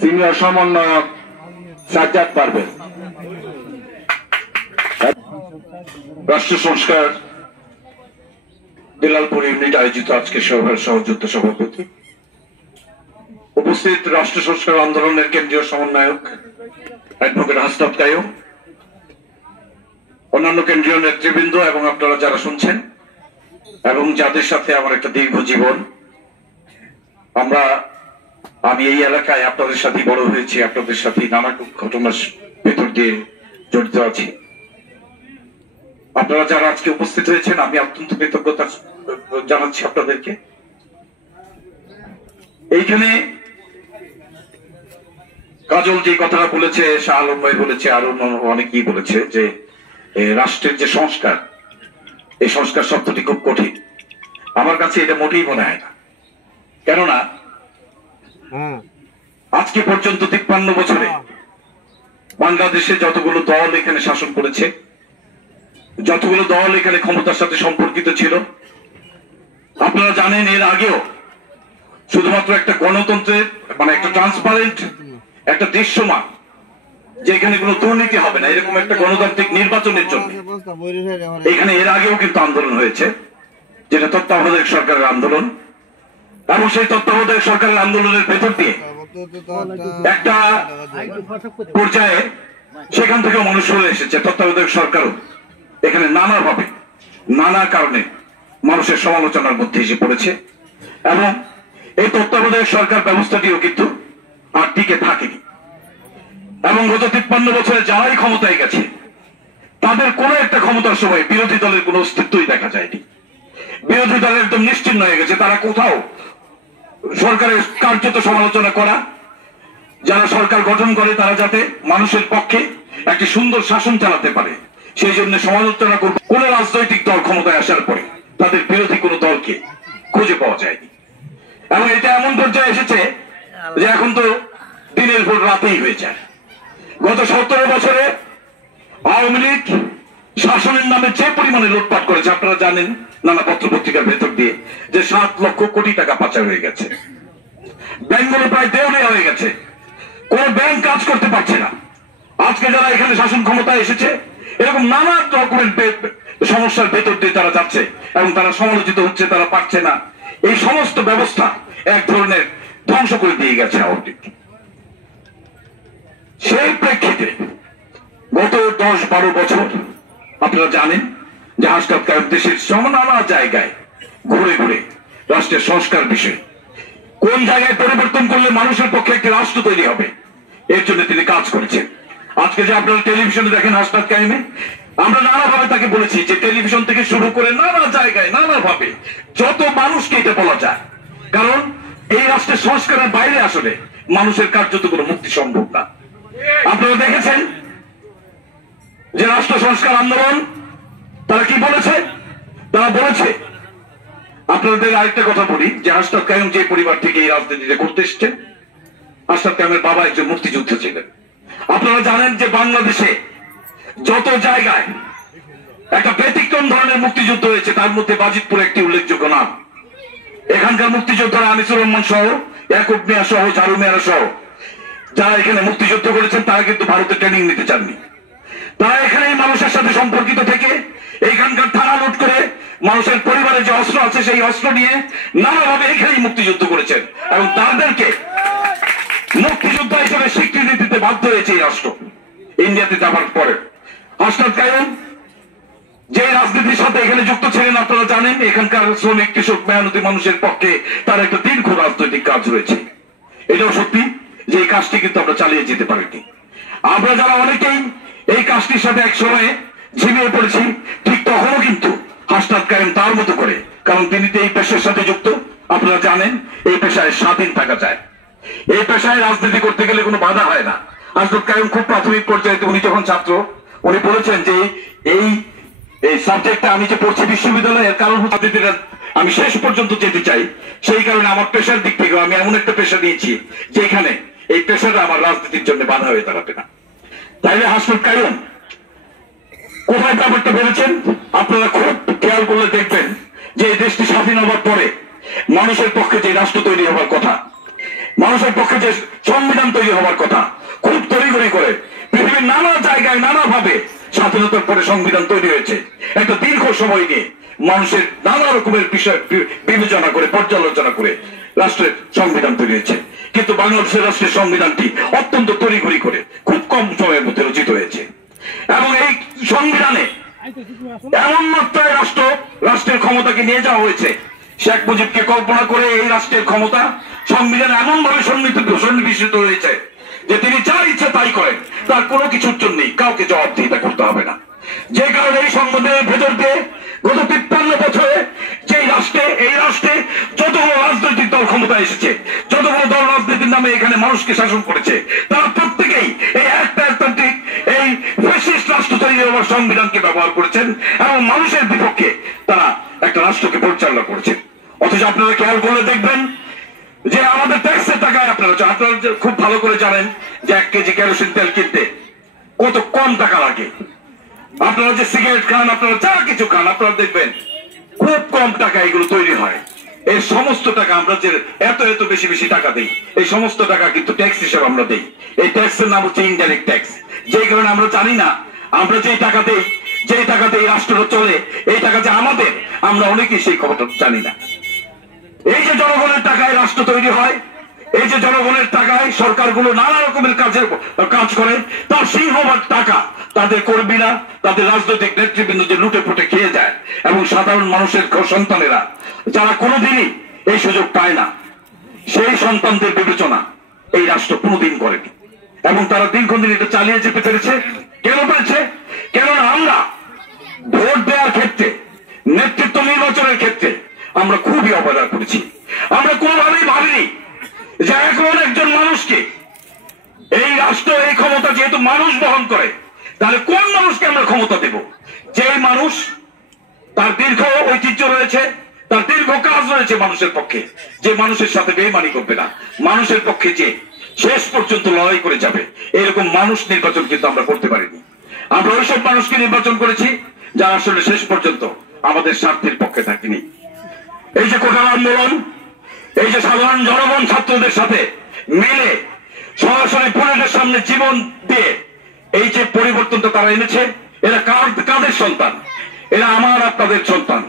Senior সমন্বয়ক সাজ্জাদ পারভেজ। রাষ্ট্র সংস্কার বেলালপুর ইউনিট আয়োজিত আজকে সভার সহযোদ্ধা সভাপতি, উপস্থিত রাষ্ট্র সংস্কার আন্দোলনের কেন্দ্রীয় সমন্বয়ক অ্যাডভোকেট হাসনাত কাইয়ুম, অন্যান্য কেন্দ্রীয় নেতৃবৃন্দ এবং আপনারা যারা শুনছেন এবং যাদের সাথে আমার একটা দীর্ঘ জীবন, আমি এই এলাকায় আপনাদের সাথে বড় হয়েছি, আপনাদের সাথে নানা ঘটনার ভেতর দিয়ে জড়িত আছি। আপনারা যারা আজকে উপস্থিত হয়েছেন আমি অত্যন্ত কৃতজ্ঞতা জানাচ্ছি আপনাদেরকে। এইখানে কাজল যে কথাটা বলেছে, শাহ আলম ভাই বলেছে, আরো অনেকেই বলেছে যে রাষ্ট্রের যে সংস্কার, এই সংস্কার শব্দটি খুব কঠিন। আমার কাছে এটা মোটেই মনে হয় না। কেননা আজকে পর্যন্ত 53 বছরে বাংলাদেশে যতগুলো দল এখানে শাসন করেছে, যতগুলো দল এখানে ক্ষমতার সাথে সম্পর্কিত ছিল, আপনারা জানেন এর আগেও শুধুমাত্র একটা গণতন্ত্রের মানে একটা ট্রান্সপারেন্ট একটা দৃশ্যমান যে এখানে কোনো দুর্নীতি হবে না এরকম একটা গণতান্ত্রিক নির্বাচনের জন্য এখানে এর আগেও কিন্তু আন্দোলন হয়েছে, যেটা তত্ত্বাবধায়ক সরকারের আন্দোলন। এবং সেই তত্ত্বাবধায়ক সরকারের আন্দোলনের ভেতর দিয়ে একটা পর্যায়ে সেখান থেকেও মানুষ সরে এসেছে। তত্ত্বাবধায়ক সরকারও এখানে নানাভাবে নানা কারণে মানুষের সমালোচনার মধ্যে এসে পড়েছে এবং এই তত্ত্বাবধায়ক সরকার ব্যবস্থাটিও কিন্তু আর টিকে থাকেনি। এবং গত 53 বছরে যারাই ক্ষমতায় গেছে তাদের কোন একটা ক্ষমতার সময় বিরোধী দলের কোন অস্তিত্বই দেখা যায়নি। বিরোধী দল একদম নিশ্চিহ্ন হয়ে গেছে। তারা কোথাও সরকারের কার্যত সমালোচনা করা, যারা সরকার গঠন করে তারা যাতে মানুষের পক্ষে একটি সুন্দর শাসন চালাতে পারে সেই জন্য সমালোচনা করবে। কোন রাজনৈতিক দল ক্ষমতায় আসার পরে তাদের বিরোধী কোন দলকে খুঁজে পাওয়া যায়নি। এবং এটা এমন পর্যায়ে এসেছে যে এখন তো দিনের ভোট রাতেই হয়ে যায়। গত 17 বছরে আওয়ামী লীগ শাসনের নামে যে পরিমাণে লুটপাট করেছে আপনারা জানেন, নানা পত্র পত্রিকার ভেতর দিয়ে যে 7 লক্ষ কোটি টাকা পাচার হয়ে গেছে। ব্যাংকগুলো প্রায় দেউলিয়া হয়ে গেছে, কোন ব্যাংক কাজ করতে পারছে না। আজকে যারা এখানে শাসন ক্ষমতায় এসেছে এরকম নানা রকমের সমস্যার ভেতর দিয়ে তারা যাচ্ছে এবং তারা সমালোচিত হচ্ছে, তারা পারছে না। এই সমস্ত ব্যবস্থা এক ধরনের ধ্বংস করে দিয়ে গেছে আওয়ামী লীগ। সেই প্রেক্ষিতে গত 10-12 বছর আপনারা জানেন যে হাসনাত কাইয়ুম দেশের নানা জায়গায় ঘুরে ঘুরে রাষ্ট্রের সংস্কার বিষয়ে কোন জায়গায় পরিবর্তন করলে মানুষের পক্ষে একটি রাষ্ট্র তৈরি হবে এর জন্য তিনি কাজ করেছেন। আজকে যে আপনারা টেলিভিশনে দেখেন হাসনাত কাইয়ুমে, আমরা নানাভাবে তাকে বলেছি যে টেলিভিশন থেকে শুরু করে নানা জায়গায় নানাভাবে যত মানুষকে এটা বলা যায়, কারণ এই রাষ্ট্রের সংস্কারের বাইরে আসলে মানুষের কার্যত কোনো মুক্তি সম্ভব না। আপনারা দেখেছেন যে রাষ্ট্র সংস্কার আন্দোলন তারা কি বলেছে, তারা বলেছে, আপনাদের আরেকটা কথা বলি যে হাসনাত কাইয়ুম যে পরিবার থেকে এই রাজনীতিতে করতে এসছেন, হাসনাত কাইয়ুমের বাবা একজন মুক্তিযুদ্ধ ছিলেন। আপনারা জানেন যে বাংলাদেশে যত জায়গায় একটা ব্যতিক্রম ধরনের মুক্তিযুদ্ধ হয়েছে তার মধ্যে বাজিতপুর একটি উল্লেখযোগ্য নাম। এখানকার মুক্তিযোদ্ধারা আনিসুর রহমান সহ, ইয়াকুব মিয়া সহ, ঝাড়ু মিয়া সহ যারা এখানে মুক্তিযুদ্ধ করেছেন তারা কিন্তু ভারতে ট্রেনিং নিতে চাননি। তারা এখানে মানুষের সাথে সম্পর্কিত থেকে এইখানকার থানা লুট করে মানুষের পরিবারে যে অস্ত্র আছে সেই অস্ত্র নিয়ে নানাভাবে এখানেই মুক্তিযুদ্ধ করেছেন এবং তাদেরকে মুক্তিযোদ্ধা হিসেবে স্বীকৃতি দিতে বাধ্য হয়েছে এই রাষ্ট্র। ইন্ডিয়াতে যাবার পরে হাসনাত কাইয়ুম যে রাজনীতির সাথে এখানে যুক্ত ছিলেন আপনারা জানেন, এখানকার শ্রমিক কৃষক মেহনতি মানুষের পক্ষে তার একটা দীর্ঘ রাজনৈতিক কাজ রয়েছে। এটাও সত্যি যে এই কাজটি কিন্তু আমরা চালিয়ে যেতে পারিনি। আমরা যারা অনেকেই এই কাজটির সাথে এক সময়ে ঝিমিয়ে পড়েছি, ঠিক তখনও কিন্তু হাসনাত কাইয়ুম তার মতো করে, কারণ তিনি তো এই পেশার সাথে যুক্ত, আপনারা জানেন এই পেশায় স্বাধীন থাকা যায়, এই পেশায় রাজনীতি করতে গেলে কোনো বাধা হয় না। হাসনাত কাইয়ুম খুব প্রাথমিক পর্যায়ে উনি যখন ছাত্র উনি বলেছেন যে এই সাবজেক্টটা আমি যে পড়ছি বিশ্ববিদ্যালয়ের কারণ রাজনীতিটা আমি শেষ পর্যন্ত যেতে চাই, সেই কারণে আমার পেশার দিক থেকে আমি এমন একটা পেশা নিয়েছি যেখানে এই পেশাটা আমার রাজনীতির জন্য বাধা হয়ে দাঁড়াবে না। তাইলে হাসনাত কাইয়ুম কোথায় ব্যাপারটা ভেবেছেন আপনারা খুব খেয়াল করলে দেখবেন যে এই দেশটি স্বাধীন হওয়ার পরে মানুষের পক্ষে যে রাষ্ট্র তৈরি হওয়ার কথা, মানুষের পক্ষে যে সংবিধান তৈরি হওয়ার কথা, খুব তড়িঘড়ি করে পৃথিবীর নানা জায়গায় নানা ভাবে স্বাধীনতার পরে সংবিধান তৈরি হয়েছে, একটা দীর্ঘ সময় নিয়ে মানুষের নানা রকমের বিষয় বিবেচনা করে পর্যালোচনা করে রাষ্ট্রের সংবিধান তৈরি হয়েছে। কিন্তু বাংলাদেশের রাষ্ট্রের সংবিধানটি অত্যন্ত তড়িঘড়ি করে খুব কম সময়ের মধ্যে রচিত হয়েছে এবং এই সংবিধানে এমন মাত্রায় রাষ্ট্রের ক্ষমতাকে নিয়ে যাওয়া হয়েছে, শেখ মুজিবকে কল্পনা করে এই রাষ্ট্রের ক্ষমতা সংবিধান এমন ভাবে সন্নিবেশিত হয়েছে যে তিনি যা ইচ্ছে তাই করেন, তার কোনো কিছুর জন্যই কাউকে জবাবদিহিতা করতে হবে না। যে কারণে এই সংবিধানের ভেতর দিয়ে গত 53 বছরে এই রাষ্ট্রে যতগুলো রাজনৈতিক দল ক্ষমতা এসেছে, যতগুলো দল রাজনীতির নামে এখানে মানুষকে শাসন করেছে, তারা প্রত্যেকেই এই একতান্ত্রিক এই ফ্যাসিস্ট রাষ্ট্র তৈরি হওয়ার সংবিধানকে ব্যবহার করেছেন এবং মানুষের বিপক্ষে তারা একটা রাষ্ট্রকে পরিচালনা করেছেন। অথচ আপনারা খেয়াল করে দেখবেন যে আমাদের ট্যাক্সের টাকায় আপনারা খুব ভালো করে জানেন যে 1 কেজি কেরোসিন তেল কিনতে কত কম টাকা লাগে। আপনারা যে সিগারেট খান, আপনারা যা কিছু খান, আপনারা দেখবেন খুব কম টাকা এগুলো তৈরি হয়। এই সমস্ত টাকা আমরা যে এত এত বেশি বেশি টাকা দেই, এই সমস্ত টাকা কিন্তু ট্যাক্স হিসেবে আমরা দেই। এই ট্যাক্সের নাম হচ্ছে ইনডাইরেক্ট ট্যাক্স। যে কারণে আমরা জানি না আমরা যেই টাকা দেই, যেই টাকাতে এই রাষ্ট্রটা চলে, এই টাকা যে আমাদের, আমরা অনেকেই সেই খবরটা জানি না। এই যে জনগণের টাকায় রাষ্ট্র তৈরি হয়, এই যে জনগণের টাকায় সরকারগুলো নানা রকমের কাজ করে, তার সিংহভাগ টাকা তাদের কর্মীরা, তাদের রাজনৈতিক নেতৃবৃন্দ যে লুটে ফুটে খেয়ে যায় এবং সাধারণ মানুষের সন্তানেরা যারা কোনোদিনই এই সুযোগ পায় না, সেই সন্তানদের বিবেচনা এই রাষ্ট্র কোনোদিন করেনি এবং তারা দীর্ঘদিন এটা চালিয়ে যেতে পেরেছে। কেন পেরেছে? কেননা আমরা ভোট দেওয়ার ক্ষেত্রে, নেতৃত্ব নির্বাচনের ক্ষেত্রে আমরা খুবই অবহেলা করেছি। আমরা কোনোভাবেই ভাবিনি যে এখন একজন মানুষকে এই রাষ্ট্র, এই ক্ষমতা যেহেতু মানুষ বহন করে, তাহলে কোন মানুষকে আমরা ক্ষমতা দেব? যে মানুষ তার দীর্ঘ ঐতিহ্য রয়েছে, তার দীর্ঘ কাজ রয়েছে মানুষের পক্ষে, যে মানুষের সাথে বেইমানি করবে না, মানুষের পক্ষে যে শেষ পর্যন্ত লড়াই করে যাবে, এরকম মানুষ নির্বাচন কিন্তু আমরা করতে পারিনি। আমরা ওইসব মানুষকে নির্বাচন করেছি যারা আসলে শেষ পর্যন্ত আমাদের স্বার্থের পক্ষে থাকেনি। এই যে কোটা আন্দোলন, এই যে সাধারণ জনগণ ছাত্রদের সাথে মিলে সরাসরি পুলিশের সামনে জীবন দিয়ে এই যে পরিবর্তনটা তারা এনেছে, এরা কাদের সন্তান? এরা আমার আপনাদের সন্তান।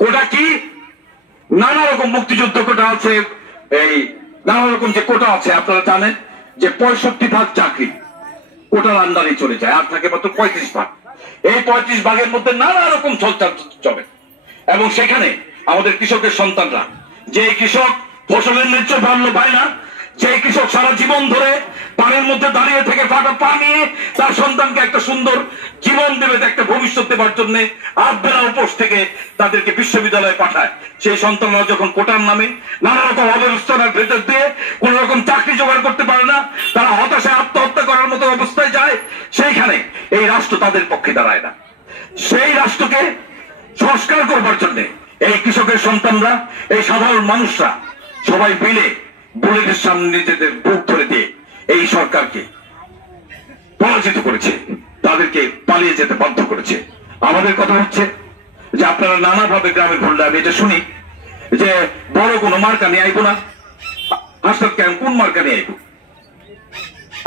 কোটা কি? নানা রকম মুক্তিযুদ্ধ কোটা আছে, এই নানা রকম যে কোটা আছে আপনারা জানেন যে 65% চাকরি কোটার আন্ডারে চলে যায়, আর থাকে মাত্র 35%। এই 35% মধ্যে নানা রকম চলে এবং সেখানে আমাদের কৃষকের সন্তানরা, যে কৃষক ফসলের ন্যায্য মূল্য পায় না, যে কৃষক সারা জীবন ধরে পানির মধ্যে দাঁড়িয়ে থেকে ফাটা পা নিয়ে তার সন্তানকে একটা সুন্দর জীবন দেবে, একটা ভবিষ্যৎ দেবার জন্য আধবেলা উপোস থেকে তাদেরকে বিশ্ববিদ্যালয়ে পাঠায়, সেই সন্তানরা যখন কোটার নামে নানা রকম অব্যবস্থার ভেতর দিয়ে কোন রকম চাকরি জোগাড় করতে পারে না, তারা হতাশায় আত্মহত্যা করার মতো অবস্থায় যায়, সেইখানে এই রাষ্ট্র তাদের পক্ষে দাঁড়ায় না। সেই রাষ্ট্রকে সংস্কার করবার জন্য এই কৃষকের সন্তানরা, এই সাধারণ মানুষরা সবাই মিলে বুলেটের সামনে নিজেদের বুক ধরে দিয়ে এই সরকারকে পরাজিত করেছে, তাদেরকে পালিয়ে যেতে বাধ্য করেছে। আমাদের কথা হচ্ছে যে আপনারা নানাভাবে গ্রামে ঘুরলে আমি এটা শুনি যে বড় কোনো মার্কা নিয়ে আইব না, হাসপাত কেন কোন মার্কা নিয়ে আইব?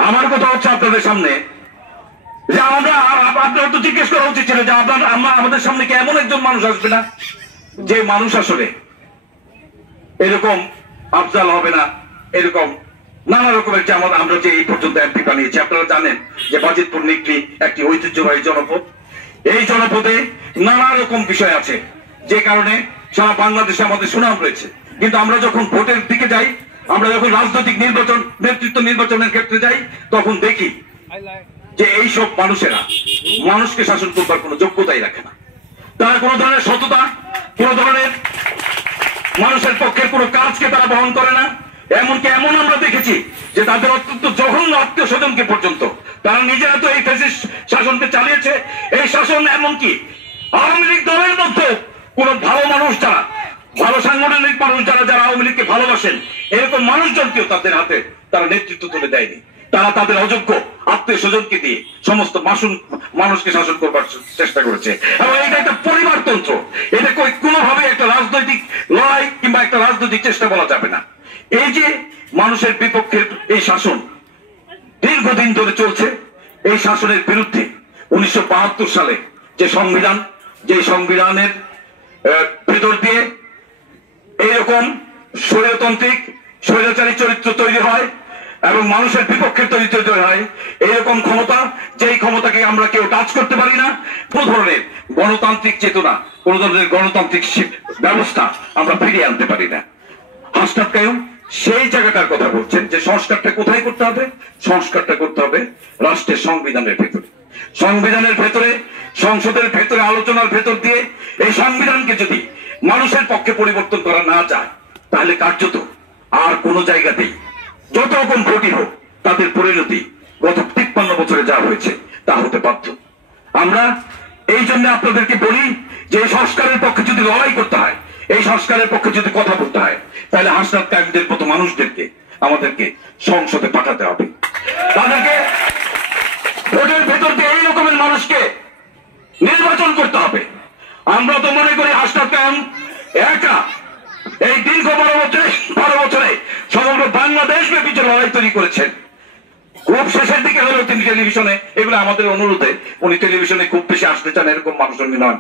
আমার কথা হচ্ছে আপনাদের সামনে যে আপনারা তো জিজ্ঞেস করা উচিত ছিল যে আমাদের সামনে কি এমন একজন মানুষ আসবে না যে মানুষ আসলে এরকম আফজাল হবে না, এরকম নানা রকমের যে আমরা যে এই পর্যন্ত এমপি বানিয়েছি। আপনারা জানেন যে বাজিতপুর নিকলি একটি ঐতিহ্যবাহী জনপদ, এই জনপদে নানা রকম বিষয় আছে যে কারণে সারা বাংলাদেশে আমাদের সুনাম রয়েছে। কিন্তু আমরা যখন ভোটের দিকে যাই, আমরা যখন রাজনৈতিক নির্বাচন, নেতৃত্ব নির্বাচনের ক্ষেত্রে যাই, তখন দেখি যে এইসব মানুষেরা মানুষকে শাসন করবার কোনো যোগ্যতাই রাখে না। তারা কোনো ধরনের সততা, কোনো ধরনের মানুষের পক্ষের কোনো কাজকে তারা বহন করে না। এমনকি এমন আমরা দেখেছি যে তাদের অত্যন্ত জঘন্য আত্মীয় স্বজনকে পর্যন্ত তারা নিজেরা তো এই ফ্যাসিস্ট শাসনকে চালিয়েছে। এই শাসন এমনকি আওয়ামী লীগ দলের মধ্যে কোন ভালো মানুষ, যারা ভালো সাংগঠনিক মানুষ, যারা আওয়ামী লীগকে ভালোবাসেন, এরকম মানুষজনকেও তাদের হাতে তারা নেতৃত্ব তুলে দেয়নি। তারা তাদের অযোগ্য আত্মীয় স্বজনকে দিয়ে সমস্ত মানুষকে শাসন করবার চেষ্টা করেছে। এবং এটা একটা পরিবারতন্ত্র, এটা কোনোভাবে একটা রাজনৈতিক লড়াই কিংবা একটা রাজনৈতিক চেষ্টা বলা যাবে না। এই যে মানুষের বিপক্ষের এই শাসন দীর্ঘদিন ধরে চলছে, এই শাসনের বিরুদ্ধে 1972 সালে যে সংবিধানের ভেতর দিয়ে এইরকম স্বৈরতান্ত্রিক স্বৈরাচারী চরিত্র তৈরি হয় এবং মানুষের বিপক্ষে তৈরি হয়, এইরকম ক্ষমতা, যেই ক্ষমতাকে আমরা কেউ টাচ করতে পারি না, কোন ধরনের গণতান্ত্রিক চেতনা, কোন ধরনের গণতান্ত্রিক ব্যবস্থা আমরা ফিরিয়ে আনতে পারি না। হাসনাত কাইয়ুম সেই জায়গাটার কথা বলছেন যে সংস্কারটা কোথায় করতে হবে? সংস্কারটা করতে হবে রাষ্ট্রের সংবিধানের ভেতরে। সংবিধানের ভেতরে, সংসদের ভেতরে, আলোচনার ভেতর দিয়ে এই সংবিধানকে যদি মানুষের পক্ষে পরিবর্তন করা না যায়, তাহলে কার্যত আর কোন জায়গাতেই যত রকম ভোটই হোক, তাদের পরিণতি গত 53 বছরে যা হয়েছে তা হতে বাধ্য। আমরা এই জন্য আপনাদেরকে বলি যে এই সংস্কারের পক্ষে যদি লড়াই করতে হয়, এই সংস্কারের পক্ষে যদি কথা বলতে হয়, তাহলে হাসনাত কাইয়ুমদের মতো মানুষদেরকে আমাদেরকে সংসদে পাঠাতে হবে। তাদেরকে ভোটের ভেতর দিয়ে এই রকমের মানুষকে নির্বাচন করতে হবে। আমরা তো মনে করি হাসনাত কাইয়ুম একা এই দীর্ঘ 12 বছরে সমগ্র বাংলাদেশ ব্যাপী যে লড়াই তৈরি করেছেন, খুব শেষের দিকে হলেও তিনি টেলিভিশনে, এগুলো আমাদের অনুরোধে, উনি টেলিভিশনে খুব বেশি আসতে চান এরকম মানুষ উনি নন।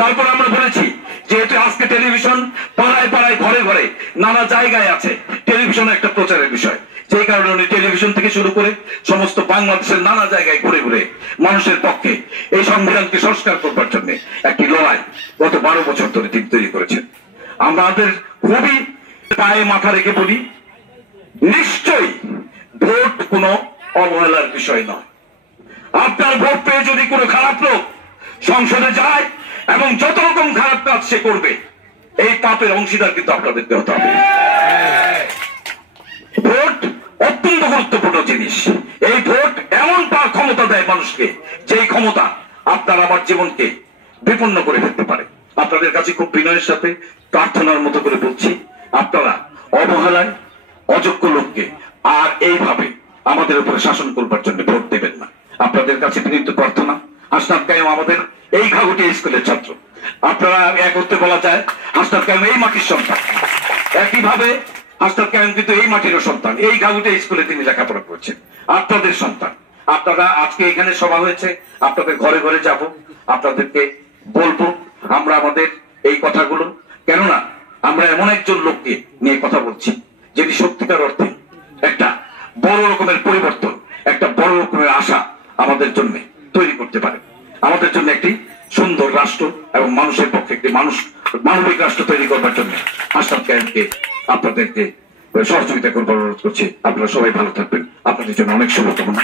তারপর আমরা বলেছি যেহেতু আজকে টেলিভিশন পাড়ায় পাড়ায়, ঘরে ঘরে, নানা জায়গায় আছে, টেলিভিশন একটা প্রচারের বিষয়, সেই কারণে উনি টেলিভিশন থেকে শুরু করে সমস্ত বাংলাদেশের নানা জায়গায় ঘুরে ঘুরে মানুষের পক্ষে এই সংবিধানকে সংস্কার করবার জন্য একটি লড়াই গত 12 বছর ধরে তিনি তৈরি করেছেন। আমাদের খুবই পায়ে মাথা রেখে বলি, নিশ্চয়ই ভোট কোনো অবহেলার বিষয় নয়। আপনার ভোট পেয়ে যদি কোনো খারাপ লোক সংসদে যায় এবং যত রকম খারাপ কাজ সে করবে, এই পাপের অংশীদার কিন্তু আপনাদেরকে হতে হবে। ভোট অত্যন্ত গুরুত্বপূর্ণ জিনিস। এই ভোট এমন ক্ষমতা দেয় মানুষকে, যেই ক্ষমতা আপনার আমার জীবনকে বিপন্ন করে ফেলতে পারে। আপনাদের কাছে খুব বিনয়ের সাথে প্রার্থনার মতো করে বলছি, আপনারা অবহেলায় অযোগ্য লোককে আর এইভাবে আমাদের উপরে শাসন করবার জন্য ভোট দেবেন না। আপনাদের কাছে বিনীত প্রার্থনা। হাসনাত কাইয়ুম আমাদের এই ঘাঘটিয়া স্কুলের ছাত্র। আপনারা এক করতে বলা যায় হাসনাত কাইয়ুম এই মাটির সন্তান, একইভাবে হাসনাত কাইয়ুম কিন্তু এই মাটিরও সন্তান। এই ঘাঘটিয়া স্কুলে তিনি লেখাপড়া করছেন, আপনাদের সন্তান। আপনারা আজকে এখানে সভা হয়েছে, আপনাদের ঘরে ঘরে যাব, আপনাদেরকে বলবো আমরা আমাদের এই কথাগুলো, কেননা আমরা এমন একজন লোককে নিয়ে কথা বলছি যিনি সত্যিকার অর্থে একটা বড় রকমের পরিবর্তন, একটা বড় রকমের আশা আমাদের জন্য তৈরি করতে পারে, আমাদের জন্য একটি সুন্দর রাষ্ট্র এবং মানুষের পক্ষে একটি মানবিক রাষ্ট্র তৈরি করবার জন্য হাসনাত কাইয়ুমকে আপনাদেরকে সহযোগিতা করবার অনুরোধ করছি। আপনারা সবাই ভালো থাকবেন, আপনাদের জন্য অনেক শুভকামনা।